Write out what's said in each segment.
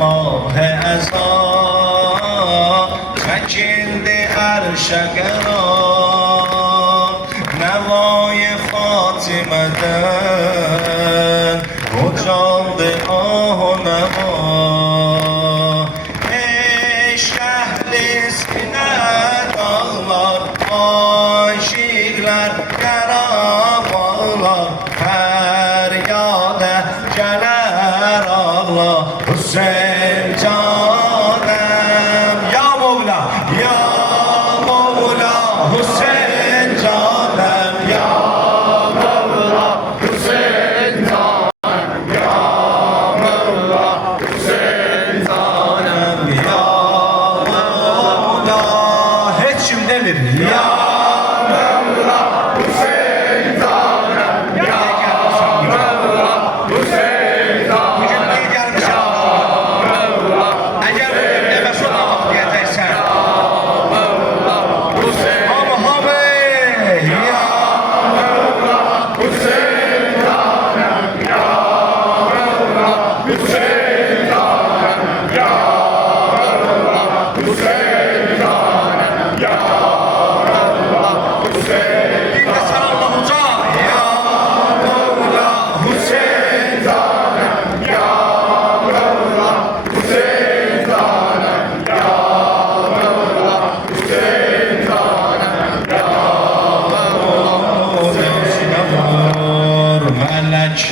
ماه ازا çekildi arşa قرار نوای فاطمه'den ucaldı ah o neva eşk ehlisine dağlar aşıklar karavalar feryade geler Allah Hüseyin canem ya Mevla ya Mevla Hüseyin canem ya Mevla Hüseyin canem ya Mevla Hüseyin canem ya Mevla hiç kim demir ya Mevla Hüseyin canem ya Mevla Hüseyin canem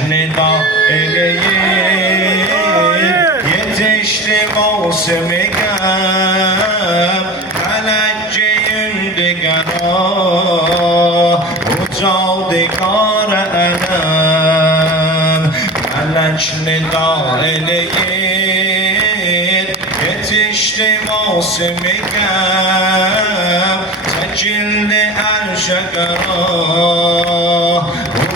nida eleyip yetişti mevsimi gel melekçe yündü gana ucaldı kara elem melek nida eleyip yetişti mevsimi gel çekildi erşe kara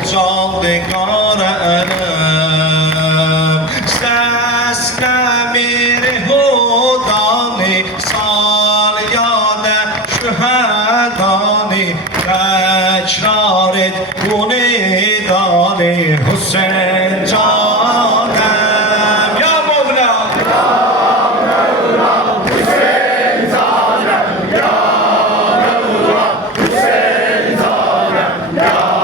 ucaldı kara elem sesle miri hudani sal yade şühedani tekrar et bu nidani Hüseyin canem ya Mevla ya Mevla Hüseyin canem ya Mevla Hüseyin canem ya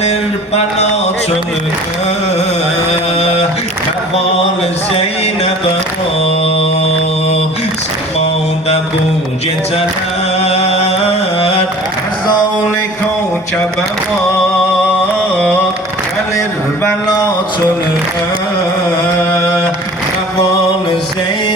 gelir bana çölüme Kemal Zeynep'e semada bu geceler Zavli kevkebe gelir bana çölüme Kemal Zeynep'e